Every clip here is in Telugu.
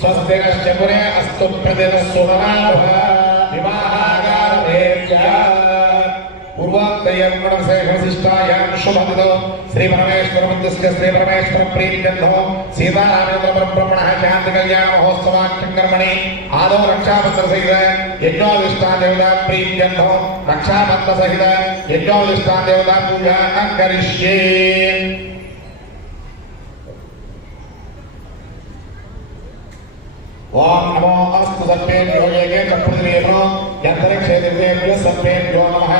स्वस्ति नश्चपुरे अस्तु प्रतिदिनः सुमनाः विवाहागारमेत्या पूर्वात्तयर्मणसेवशिष्टायां शुभदिनो श्री परमेश्वरमन्दिस्य श्री परमेश्वर प्रीत्यर्थो सीतारामेन्द्रब्रह्मणः शान्ति कल्याण महोत्सवाख्यकर्मणि आदौ रक्षाबन्धन सहित यज्ञोदिष्टान् देवता प्रीत्यर्थो रक्षाबन्धन सहित यज्ञोदिष्टान् देवता पूजा करिष्ये। ओम नमो अस्तु सर्वेभ्यो येके चक्षुर्देवो यन्तरिक्षे देवेभ्यः सर्वेभ्यो नमः।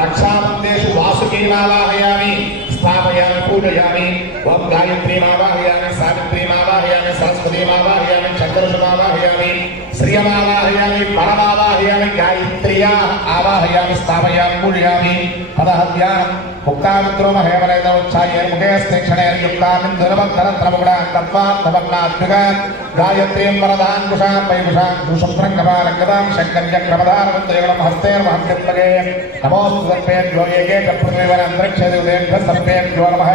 रक्षाबन्धेषु वासुकीमावाहयामि स्थापयामि पूजयामि। ओम गायत्रीमावाहयामि सावित्रीमावाहयामि सरस्वतीमावाहयामि चन्द्रशुमावाहयामि श्रियमावाहयामि परमावाहयामि गायत्र्या आवाहयामि स्थापयामि पूजयामि। पदहत्यां मुक्तामित्रो महेवरेण उच्चाये मुखे स्तेक्षणे युक्तामिन्दुरवत्तरत्रमुगुणां तत्त्वार्थवर्णात्मकान् गायत्रीं वरदां कुशां वैकुशां दुषुप्रङ्गपालङ्गदां शङ्कर्यक्रमधारवन्दयगणं हस्तेर्महत्यत्मगे नमोऽस्तु सर्वेभ्यो येके चक्षुर्देवनान्तरिक्षे देवेभ्यः सर्वेभ्यो नमः।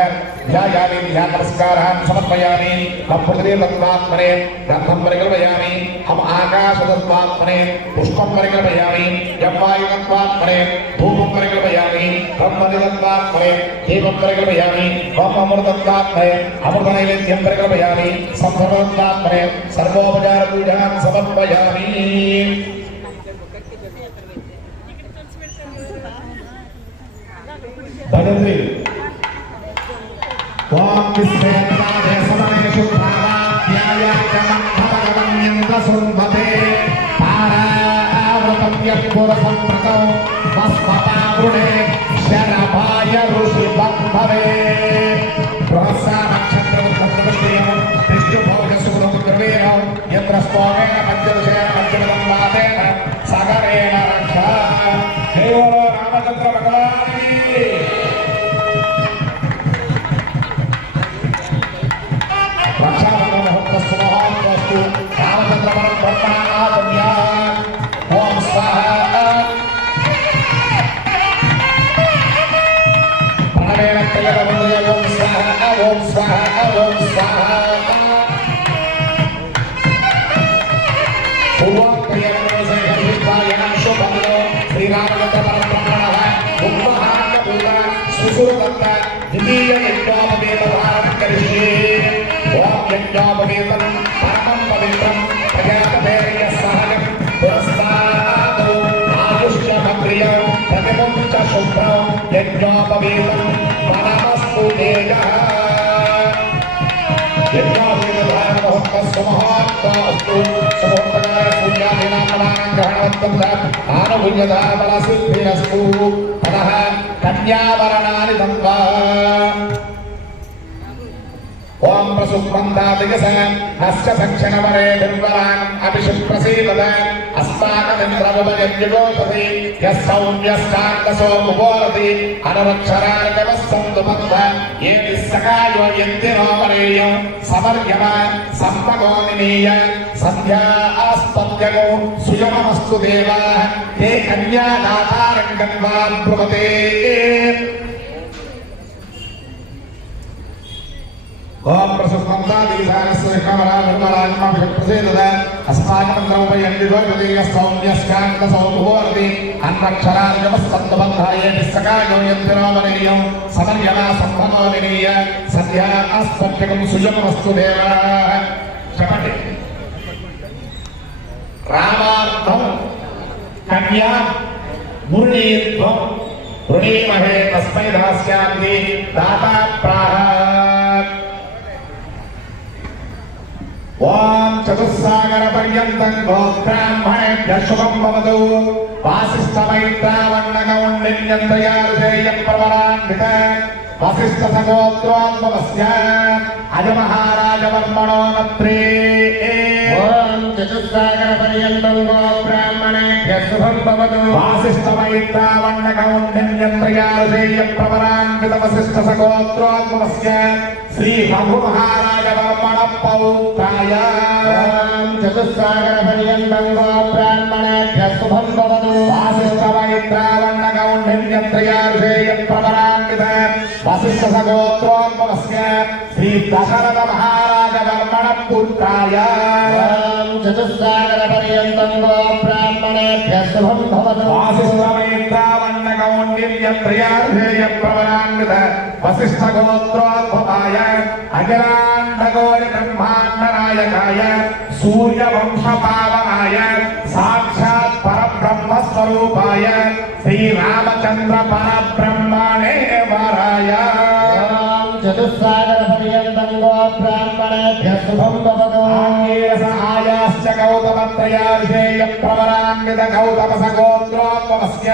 ध्यायामि ध्याननमस्कारान् समर्पयामि। हम पृथ्वीतत्त्वात्मने गन्धं परिकल्पयामि। हम आकाशतत्त्वात्मने पुष्पं परिकल्पयामि। यं वायुतत्त्वात्मने धूपं परिकल्पयामि। हम मदितत्त्वात्मने दीपं परिकल्पयामि। हम अमृतत्वात्मने अमृतनैवेद्यं परिकल्पयामि। संसर्वतत्त्वात्मने सर्वोपचारपूजां समर्पयामि। भजन्ति ओम विश्वेन्द्राय समनेषु भावाध्यायाचमन्थरगमन्यन्द्रसुन्वते पारावृतं यत्पुरसम्प्रतौ वस्वतावृणे शरभाय ऋषिबन्धवे बृहस्सानक्षत्रवृत्तप्रतिष्ठेन विष्णुभोगसुरमुद्रवेण यत्रस्त्वमेन मध्यदशेन मध्यमदं वातेन सागरेण रक्षा। हे बोलो रामचन्द्र भगवान् की। ओम स्वाहा प्रणवेन क्रियते ओम स्वाहा ओम स्वाहा ओम स्वाहा पूर्वक्रियते शुभमो श्रीरामचन्द्रब्रह्मणः उपहारपूजा सुसुरदत्त द्वितीय यज्ञोपवेतधारणं करिष्ये। ओम यज्ञोपवेतं परमं पवित्रं प्रजापतेर्यस्सहजं पुरस्तादौ आयुष्यमप्रियं प्रतिमं च शुभ्रं यज्ञोपवेतं परमस्तु तेजः। यज्ञोपवेतधारणमहोत्सवस्तु मुहूर्तोऽस्तु सुमुहूर्तकाले सूर्यादिनामनां ग्रहणवत्तं आनुभूयता बलसिद्धिरस्तु। ततः कन्यावरणानि दत्त्वा ओम प्रसुप्मन्दादिगस नश्च सक्षणवरे निर्वरान् अभिषुप्रसीदत अस्माकमिन्द्रमुपयज्ञगोपति यः सौम्यश्चान्दसो मुपोरति अनुरक्षरार्गवस्सन्तु बन्ध ये निस्सकायो यन्तिनो वरेयं समर्यमान् सम्पगो निनीय सन्ध्या आस्पत्यगो सुयममस्तु देवाः ते कन्यादातारं गन्वा ब्रुवते। ओम प्रसुप्मन्दादिगसानस्वरिकमलानिर्मलान्माभिषप्रसीदत अस्माकमन्त्रमुपयन्दिगोपति यः सौम्यश्चान्दसो मुपोरति अन्वक्षरार्गवस्सन्तु बन्धः ये निस्सकायो यन्तिनो वरेयं समर्यमा सम्भवो निनीय सन्ध्या आस्पत्यगं सुयममस्तु देवाः। చెప్పండి रामार्थं कन्या मुरणीत्वं ऋणीमहे तस्मै दास्यामि दाता प्राह। ओम चतुस्सागर पर्यन्तं गोब्राह्मणेभ्यः शुभं भवतु। वासिष्ठमैत्रावण्णगौण्डिन्यत्रयारुषेयं प्रवरान्वित वसिष्ठसगोत्रोद्भवस्य अजमहाराजवर्मणो नत्रे। ओम चतुस्सागर पर्यन्तं गोब्राह्मणेभ्यः शुभं भवतु। वासिष्ठमैत्रावण्णगौण्डिन्यत्रयारुषेयं प्रवरान्वित वसिष्ठसगोत्रोद्भवस्य श्री रघुमहाराजवर्मण पौत्राय। ओम चतुस्सागर पर्यन्तं गोब्राह्मणेभ्यः शुभं भवतु। वासिष्ठमैत्रावण्णगौण्डिन्यत्रयारुषेयं प्रवरान्वित वसिष्ठसगोत्रोद्भवस्य श्री दशरथ महाराजवर्मण पुत्राय। చతుస్సాగరపర్యంతం గో బ్రాహ్మణేభ్యः శుభం భవతు. వాసిష్ఠమైత్రావన్నకౌండిన్యప్రయాధేయప్రవరాన్విత వసిష్ఠగోత్రోద్భవాయ అఖిలాండగోళ బ్రహ్మాండనాయకాయ సూర్యవంశపావనాయ సాక్షాత్ పరబ్రహ్మస్వరూపాయ శ్రీరామచంద్ర పరబ్రహ్మణే వరాయ చతుస్సాగరపర్యంతం గో బ్రాహ్మణేభ్యः శుభం భవతు. ఆయాశ్చ గౌతమత్రయాభిషేయప్రవరాన్విత గౌతమసగోత్రోద్భవస్య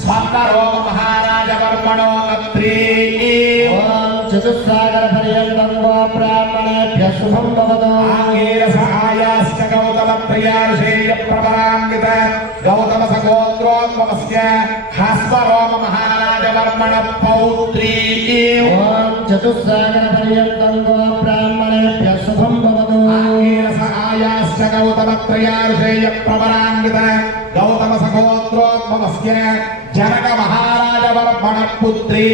స్వర్ణరోమ మహారాజవర్మణో నత్రీ. చతుస్సాగరపర్యంతం గో బ్రాహ్మణేభ్యः శుభం భవతు. ఆయాశ్చ గౌతమత్రయాభిషేయప్రవరాన్విత గౌతమసగోత్రోద్భవస్య హస్వరోమ మహారాజవర్మణ పౌత్రీ. చతుస్సాగరపర్యంతం గో బ్రాహ్మణేభ్యः శుభం భవతు. ఆయాశ్చ గౌతమత్రయాభిషేయప్రవరాన్విత గౌతమసగోత్రోద్భవస్య జనక మహారాజవర్మణ పుత్రీ.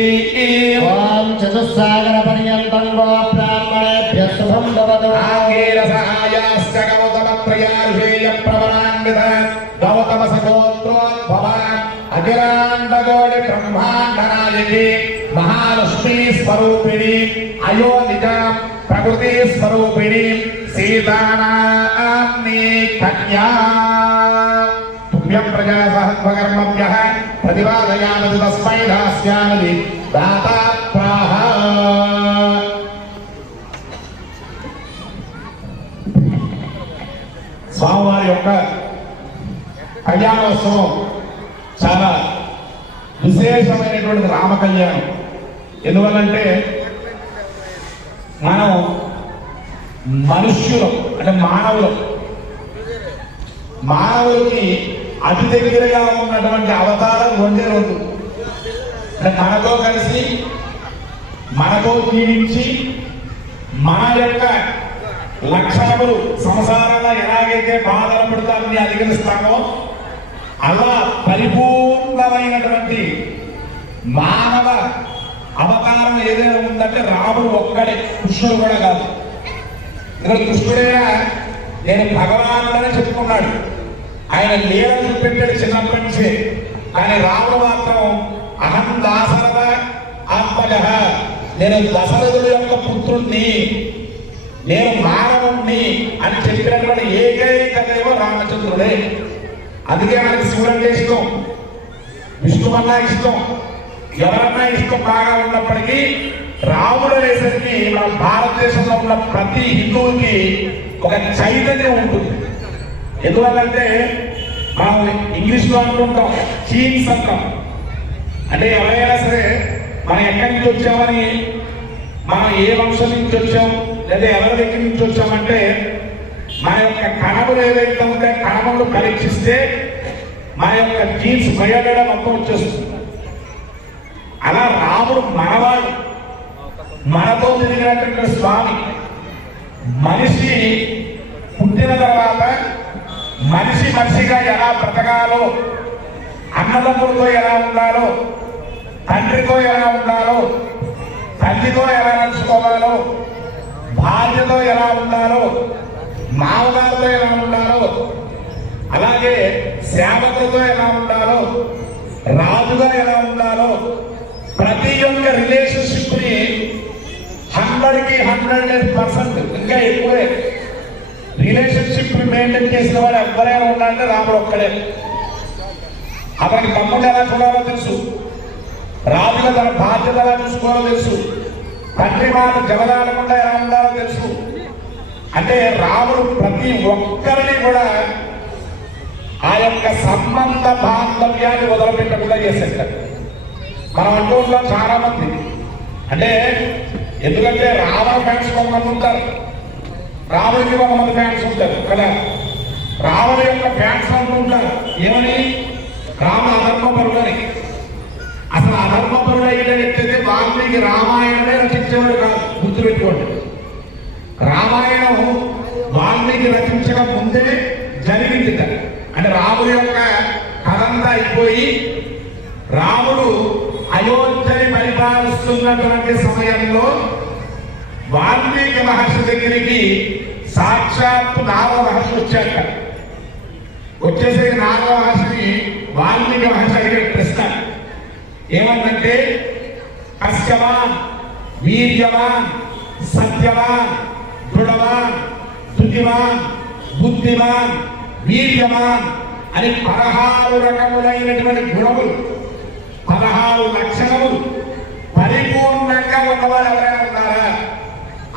చతుస్సాగరపర్యంతం గో బ్రాహ్మణేభ్యः శుభం భవతు. ఆయాశ్చ గౌతమత్రయాభిషేయప్రవరాన్విత గౌతమసగోత్రోద్భవ అఖిలాండగోళ బ్రహ్మాండనాయకి మహాలక్ష్మీ స్వరూపిణి అయోనిజ ప్రకృతి స్వరూపిణి సీతానామ్ని కన్యా. తుభ్యం ప్రజా సహత్వకర్మభ్యః ప్రతిపాదయామి తస్మై దాస్యామి దాతా ప్రాహ. స్వామివారి యొక్క కళ్యాణోత్సవం చాలా విశేషమైనటువంటి రామ కళ్యాణం. ఎందువల్లంటే మనం మనుష్యులు అంటే మానవులకి అతి దగ్గరగా ఉన్నటువంటి అవతారం రెండే రెండు. అంటే మనతో కలిసి మనతో జీవించి మన యొక్క లక్షణములు సంసారంలో ఎలాగైతే బాధలు పడుతూ అన్ని అధిగమిస్తామో అలా పరిపూర్ణమైనటువంటి మానవ అవతారం ఏదైనా ఉందంటే రాముడు ఒక్కడే, కృష్ణుడు కూడా కాదు. ఇక్కడ కృష్ణుడైనా నేను భగవానుడని చెప్పుకున్నాడు, ఆయన లీల చూపెట్టాడు చిన్నప్పటి నుంచే. కానీ రాముడు మాత్రం అహం దాశరథ ఆత్మజ, నేను దశరథుడు యొక్క పుత్రుణ్ణి, నేను మానవుణ్ణి అని చెప్పినటువంటి ఏకైక దైవం రామచంద్రుడే. అందుకే మనకి శివుడంటే ఇష్టం, విష్ణువన్నా ఇష్టం, ఎవరన్నా ఇష్టం బాగా ఉన్నప్పటికీ రాముడు అనేసరికి మన భారతదేశంలో ఉన్న ప్రతి హిందువుకి ఒక చైతన్యం ఉంటుంది. ఎందువల్లంటే మనం ఇంగ్లీష్లో అంటుంటాం చీన్స్ అంటాం. అంటే ఎవరైనా సరే మనం ఎక్కడి నుంచి వచ్చామని, మనం ఏ వంశం నుంచి వచ్చాం లేదా ఎవరి దగ్గర నుంచి వచ్చామంటే మన యొక్క కణములు ఏదైతే ఉంటే కణములు పరీక్షిస్తే మన యొక్క జీన్స్ బయోడేటా మొత్తం వచ్చేస్తుంది. అలా రాముడు మనవాడు, మనతో తిరిగినటువంటి స్వామి. మనిషి పుట్టిన తర్వాత మనిషిగా ఎలా బ్రతకాలో, అన్నదమ్ములతో ఎలా ఉండాలో, తండ్రితో ఎలా ఉండాలో, తల్లితో ఎలా నడుచుకోవాలో, భార్యతో ఎలా ఉండాలో, మామగారితో ఎలా ఉండాలో, అలాగే సేవకులతో ఎలా ఉండాలో, రాజుగా ఎలా ఉండాలో, ప్రతి ఒక్క రిలేషన్షిప్ ని 100కి 100% ఇంకా ఎక్కువే రిలేషన్షిప్ మెయింటైన్ చేసిన వాడు ఎవరైనా ఉండాలంటే రాముడు ఒక్కడే. అతనికి తమ్ముడు ఎలా చూడాలో తెలుసు, రాజుగా తన బాధ్యత ఎలా చూసుకోవాలో తెలుసు, తండ్రి మాట జవదాడకుండా ఎలా ఉండాలో తెలుసు. అంటే రాముడు ప్రతి ఒక్కరిని కూడా ఆ యొక్క సంబంధ బాంధవ్యాన్ని వదిలిపెట్టకుండా చేసేస్తారు. మనం అంటూ ఉంటాం చాలా మంది, అంటే ఎందుకంటే రావణ ఫ్యాన్స్ కొంతమంది ఉంటారు, రాముడికి కొంతమంది ఫ్యాన్స్ ఉంటారు కదా. రావణ యొక్క ఫ్యాన్స్ అంటూ ఉంటారు ఏమని, రామ అధర్మపరుడని. అసలు అధర్మపరుడు అయిన వ్యక్తి వాల్మీకి రామాయణమే రచించేవాడు కాదు, గుర్తుపెట్టుకోండి. రామాయణం వాల్మీకి రచించక ముందే జరిగింది. అంటే రాముడి యొక్క కథంతా అయిపోయి రాముడు అయోధ్యని పరిపాలిస్తున్నటువంటి సమయంలో వాల్మీకి మహర్షి దగ్గరికి సాక్షాత్తు నారద మహర్షి వచ్చాక వచ్చేసరికి నారద మహర్షిని వాల్మీకి మహర్షి అడిగే ప్రశ్న ఏమంటే కశ్యవాన్ వీర్యవాన్ సత్యవాన్ దృఢవాన్ ధృతివాన్ బుద్ధివాన్ వీర్యవాన్ అని 16 రకములైనటువంటి గుణములు 16 లక్షణములు పరిపూర్ణంగా ఉన్నవారు ఎవరైనా ఉన్నారా?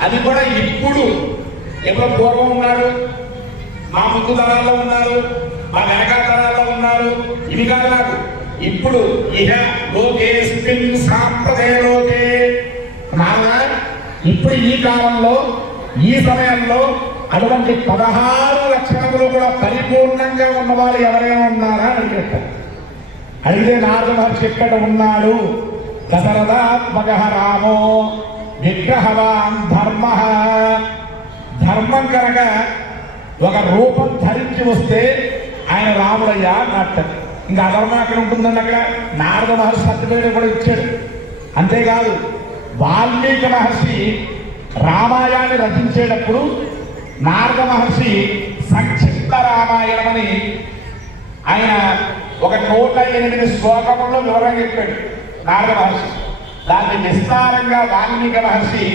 అది కూడా ఇప్పుడు ఎప్పుడు పూర్వం ఉన్నాడు, మా ముందు తరాల్లో ఉన్నారు, మా వెనక తరాల్లో ఉన్నారు, ఇవి కాదు నాకు ఇప్పుడు ఇహ లోకేస్మిన్ సాంప్రదే లోకే ఇప్పుడు ఈ కాలంలో ఈ సమయంలో అటువంటి 16 లక్షణములు కూడా పరిపూర్ణంగా ఉన్నవారు ఎవరైనా ఉన్నారా అని చెప్పారు. అడిగితే నారద మహర్షి ఎక్కడ ఉన్నాడు? దశరథాత్మక రామో విగ్రహవాన్ ధర్మ. ధర్మం కనుక ఒక రూపం ధరించి వస్తే ఆయన రాముడయ్యా అన్నట్టు. ఇంకా అధర్మం అక్కడ ఉంటుందండి. అక్కడ నారద మహర్షి సత్యవేడు కూడా ఇచ్చాడు. అంతేకాదు వాల్మీకి మహర్షి రామాయణాన్ని రచించేటప్పుడు నారద మహర్షి సంక్షిప్త రామాయణం అని ఆయన ఒక 108 శ్లోకముల్లో వివరంగా చెప్పాడు నారద మహర్షి. దాన్ని విస్తారంగా వాల్మీకి మహర్షి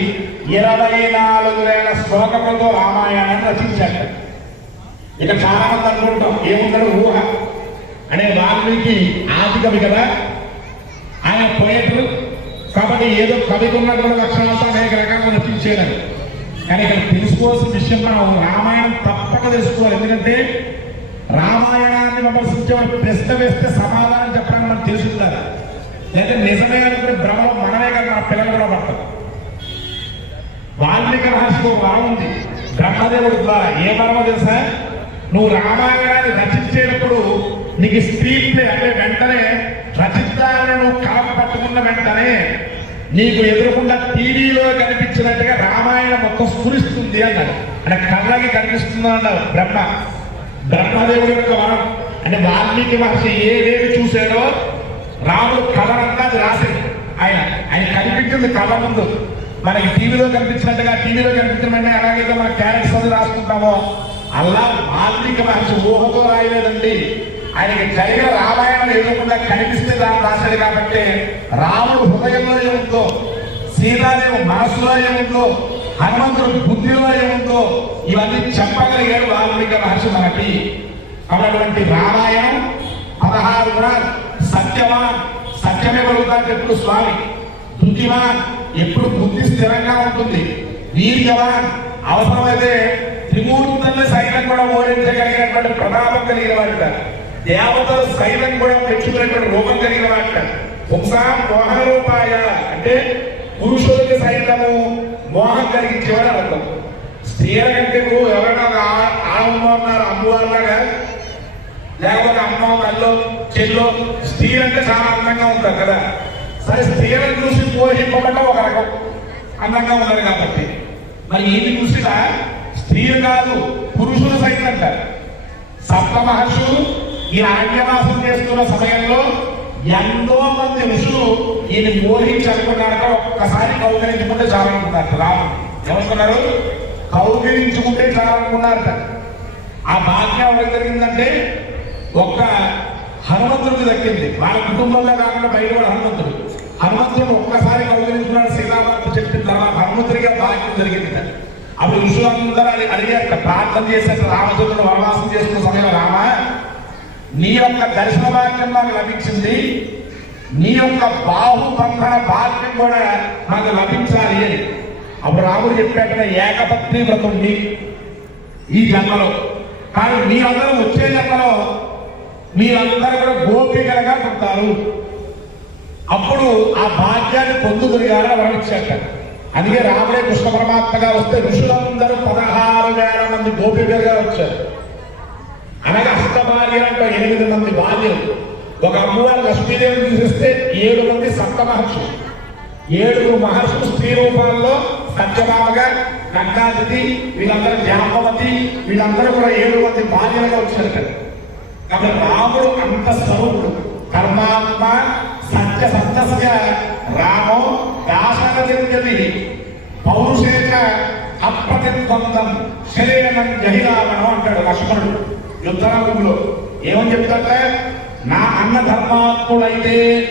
24,000 శ్లోకములతో రామాయణాన్ని రచించాడు. ఇక చాలా మంది అనుకుంటాం ఏముంటాడు ఊహ అనే వాల్మీకి ఆది కవి కదా, ఆయన పోయేట్లు కాబట్టి ఏదో కవికి ఉన్నటువంటి లక్షణాలతో అనేక రకాలుగా రచించేదని. కానీ ఇక్కడ తెలుసుకోవాల్సిన విషయం మనం రామాయణం తప్పక తెలుసుకోవాలి. ఎందుకంటే రామాయణాన్ని విమర్శించే వాళ్ళు ప్రశ్న వేస్తే సమాధానం చెప్పడానికి మనం తెలుసుకుంటారు. లేదా నిజమే అనుకునే భ్రమలో మనమే కదా మన పిల్లలు కూడా పడతారు. వాల్మీకి మహర్షికి ఒక వరం ఉంది బ్రహ్మదేవుడి ద్వారా. ఏ వరమో తెలుసా? నువ్వు రామాయణాన్ని రచించేటప్పుడు నీకు స్క్రీన్ ప్లే అంటే వెంటనే రచించాలని నువ్వు కలప పట్టుకున్న వెంటనే నీకు ఎదురుకుండా టీవీలో కనిపించినట్టుగా రామాయణం మొత్తం స్ఫురిస్తుంది అన్నాడు. అంటే కళ్ళకి కనిపిస్తుంది అన్నాడు బ్రహ్మదేవుడి యొక్క వరం. అంటే వాల్మీకి మహర్షి ఏదేమి చూశాడో రాముడు కళనంతా అది రాసింది. ఆయన కనిపించింది కళ ముందు. మనకి టీవీలో కనిపించినట్టుగా టీవీలో కనిపించిన వెంటనే ఎలాగైతే మన క్యారెక్టర్స్ అది రాసుకుంటామో అలా వాల్మీకి మహర్షి ఊహతో రాయలేదండి. ఆయనకి జరిగిన రామాయణం ఎదురకుండా కనిపిస్తే దాన్ని రాశాడు. కాబట్టి రాముడు హృదయంలో ఏముందో, సీతాదేవి మనసులో ఏముందో, హనుమంతుడు బుద్ధిలో ఏముందో ఇవన్నీ చెప్పగలిగాడు వాల్మీకి మహర్షి మనకి. అటువంటి రామాయణం 16 గుణాలు. సత్యవాన్ సత్యమే పలుకుతాడు ఎప్పుడు స్వామి. ధృతివాన్ ఎప్పుడు బుద్ధి స్థిరంగా ఉంటుంది. వీర్యవాన్ అవసరమైతే త్రిమూర్తుల్ని సైతం కూడా ఓడించగలిగినటువంటి ప్రతాపం కలిగిన వాడు. దేవతలు సైతం కూడా మెచ్చుకునేటువంటి రూపం కలిగిన వాడు. పుంసాం మోహన రూపాయ అంటే పురుషులకి సైతము మోహం కలిగించేవాడు అర్థం. స్త్రీల కంటే ఎవరైనా ఆడమ్మ ఉన్నారు అమ్మవారిలాగా, లేకపోతే అమ్మ కల్లో చెల్లో స్త్రీలు అంటే చాలా అందంగా ఉంటారు కదా. సరే స్త్రీలను చూసి మోహింపబడ్డ ఒక రకం అందంగా ఉన్నారు కాబట్టి మరి ఈయన చూసినా స్త్రీలు కాదు పురుషులు సైతం అంటారు. సప్త మహర్షులు ఈ అరణ్యవాసం చేస్తున్న సమయంలో ఎంతో మంది ఋషులు ఈయన మోహించి అనుకున్నారట ఒక్కసారి కౌగిలించుకుంటే చాలనుకున్నారు. రాముడు ఏమనుకున్నారు? కౌగిలించుకుంటే చాలనుకున్నారట. ఆ భాగ్యం ఎవరికి జరిగిందంటే ఒక్క హనుమంతుడికి దక్కింది. వాళ్ళ కుటుంబంలో కాకుండా బయట కూడా హనుమంతుడు ఒక్కసారి కౌగిలించుకున్నాడు. సీతామాత చెప్పిన తర్వాత హనుమంతుడిగా భాగ్యం జరిగింది. అప్పుడు ఋషులందరూ అడిగారు, ప్రార్థన చేశారు. రామచంద్రుడు వనవాసం చేస్తున్న సమయంలో రామ నీ యొక్క దర్శన భాగ్యం మాకు లభించింది, నీ యొక్క బాహుబంధన భాగ్యం కూడా మాకు లభించాలి అని. అప్పుడు రాముడు చెప్పాక ఏకపత్ని వ్రతం ఉంది ఈ జన్మలో, కానీ మీరందరూ వచ్చే జన్మలో మీరందరూ కూడా గోపికలుగా పుడతారు. అప్పుడు ఆ భాగ్యాన్ని పొందుతురిగారని వర్ణించాక. అందుకే రాముడే కృష్ణ పరమాత్మగా వస్తే ఋషులందరూ 16,000 మంది గోపికలుగా వచ్చారు. అనగా అష్టభార్య అంటే 8 మంది భార్యలు. ఒక అమ్మవారు లక్ష్మీదేవిని చూసేస్తే 7 మంది సప్త మహర్షులు. 7 మహర్షులు స్త్రీ రూపాల్లో సత్యభామగా గంగాదితి వీళ్ళందరూ జాంబవతి వీళ్ళందరూ కూడా 7 మంది భార్యలుగా వచ్చారు కదా. కాబట్టి రాముడు అంత స్వరూపుడు. కర్మాత్మ సత్య సత్యస్య రామో దాశరథి పౌరుషేక అప్రతిద్వందం శరీరం జహిరామణం అంటాడు లక్ష్మణుడు యుద్ధరంగంలో. ఏమని చెప్తాడంటే, నా అన్న ధర్మాత్ముడైతే